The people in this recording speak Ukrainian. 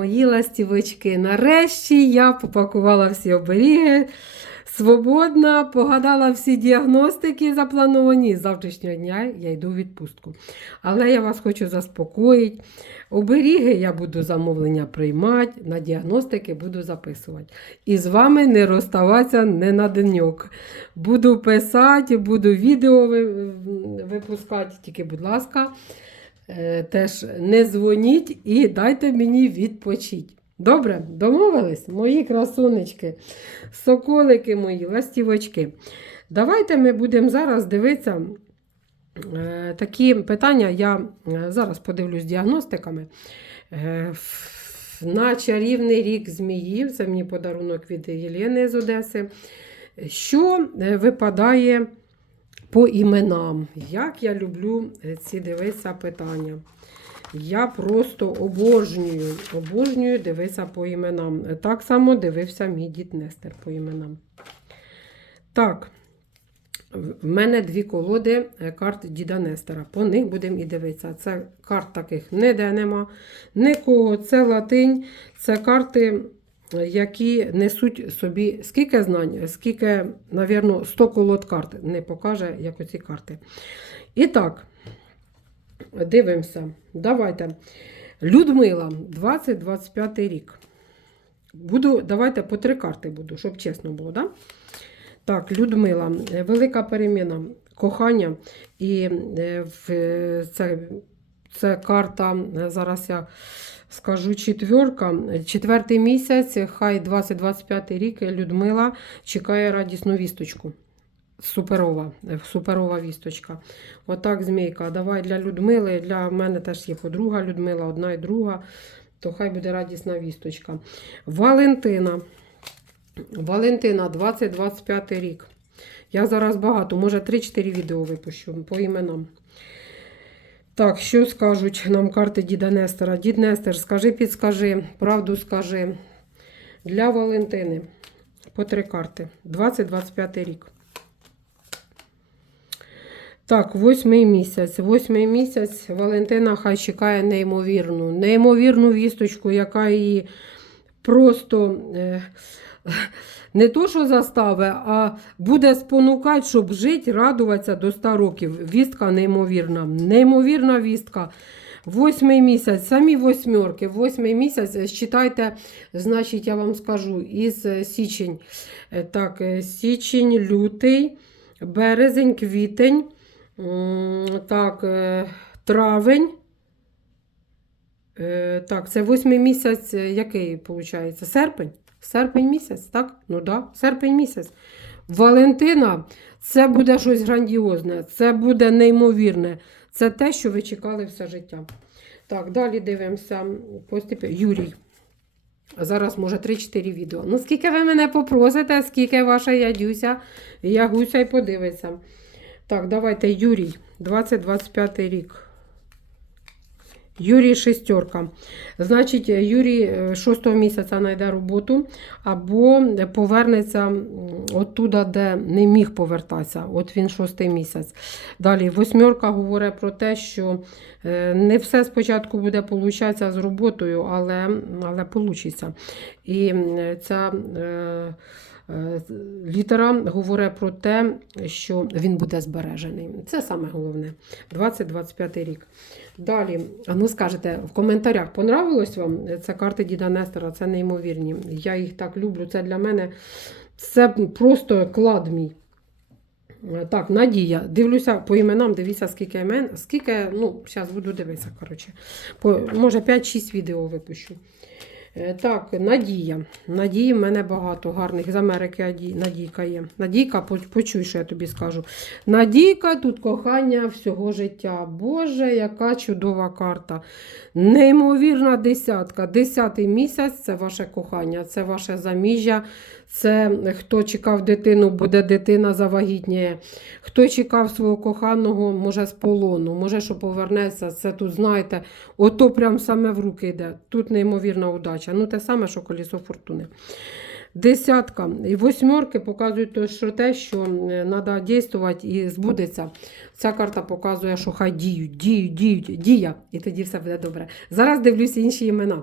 Мої ластівочки, нарешті я попакувала всі оберіги. Свободна, погадала всі діагностики заплановані. З завтрашнього дня я йду у відпустку. Але я вас хочу заспокоїти. Оберіги я буду замовлення приймати, на діагностики буду записувати. І з вами не розставатися не на деньок. Буду писати, буду відео випускати, тільки, будь ласка, теж не дзвоніть і дайте мені відпочити. Добре, домовились, мої красунечки, соколики мої, ластівочки. Давайте ми будемо зараз дивитися е, такі питання. Я е, зараз подивлюсь діагностиками. Е, на чарівний рік зміїв, це мені подарунок від Єлени з Одеси. Що е, випадає по іменам? Як я люблю е, ці дивитися питання. Я просто обожнюю, обожнюю дивитися по іменам. Так само дивився мій дід Нестер по іменам. Так, в мене дві колоди е, карт діда Нестера. По них будемо і дивитися. Це карт таких ніде нема. Нікого. Це латинь, це карти, е, які несуть собі скільки знань, скільки, навірно, 100 колод карт не покаже, як оці карти. І так. Дивимося. Давайте. Людмила, 20-25 рік. Буду, давайте по три карти буду, щоб чесно було, да? Так, Людмила, велика переміна, кохання. І е, в, е, це, це карта, е, зараз я скажу четверка. Четвертий місяць, хай 20-25 рік, Людмила чекає радісну вісточку. Суперова, е, суперова вісточка. Отак, змійка. Давай для Людмили. Для мене теж є подруга Людмила, одна і друга. То хай буде радісна вісточка. Валентина. Валентина, 20-25 рік. Я зараз багато, може 3-4 відео випущу по іменам. Так, що скажуть нам карти Діда Нестера? Дід Нестер, скажи, підскажи, правду скажи. Для Валентини по три карти. 20-25 рік. Так, восьмий місяць. Восьмий місяць Валентина хай чекає неймовірну, неймовірну вісточку, яка її просто е, не то, що заставить, а буде спонукати, щоб жити, радуватися до 100 років. Вістка неймовірна. Неймовірна вістка. Восьмий місяць, самі восьмерки, восьмий місяць, считайте, значить, я вам скажу, із е, січень. Е, Так, е, січень, лютий, березень, квітень. Так, е, травень. Е, Так, це восьмий місяць, е, який виходить? Серпень? Серпень місяць, так? Ну да, серпень місяць. Валентина, це буде щось грандіозне, це буде неймовірне. Це те, що ви чекали все життя. Так, далі дивимося. Постепенно. Юрій. Зараз, може, 3-4 відео. Ну, скільки ви мене попросите, скільки ваша ядюся, ягуся і подивиться. Так, давайте Юрій, 20-25 рік. Юрій шестерка. Значить, Юрій е, 6 місяця знайде роботу або повернеться оттуда, де не міг повертатися. От він шостий місяць. Далі, восьмерка говорить про те, що е, не все спочатку буде получатися з роботою, але, але получиться. І ця. Е, Літера говорить про те, що він буде збережений. Це саме головне. 20-25 рік. Далі, ну скажете в коментарях, понравилось вам це карти Діда Нестора, це неймовірні. Я їх так люблю. Це для мене це просто клад мій. Е, Так, Надія. Дивлюся по іменам, дивіться, скільки імен. Скільки, ну, зараз буду дивитися, коротше. По, може 5-6 відео випущу. Е, Так, Надія. Надії в мене багато гарних. З Америки Надійка є. Надійка, по- почуй, що я тобі скажу. Надійка тут кохання всього життя. Боже, яка чудова карта. Неймовірна десятка. Десятий місяць це ваше кохання, це ваше заміжжя. Це хто чекав дитину, буде дитина завагітніє. Хто чекав свого коханого, може з полону, може, що повернеться. Це тут, знаєте, ото прям саме в руки йде. Тут неймовірна удача. Ну, те саме, що колісо фортуни. Десятка і восьмерки показують що те, що треба діяти і збудеться. Ця карта показує, що хай діють, діють, діють, дія, і тоді все буде добре. Зараз дивлюся інші імена.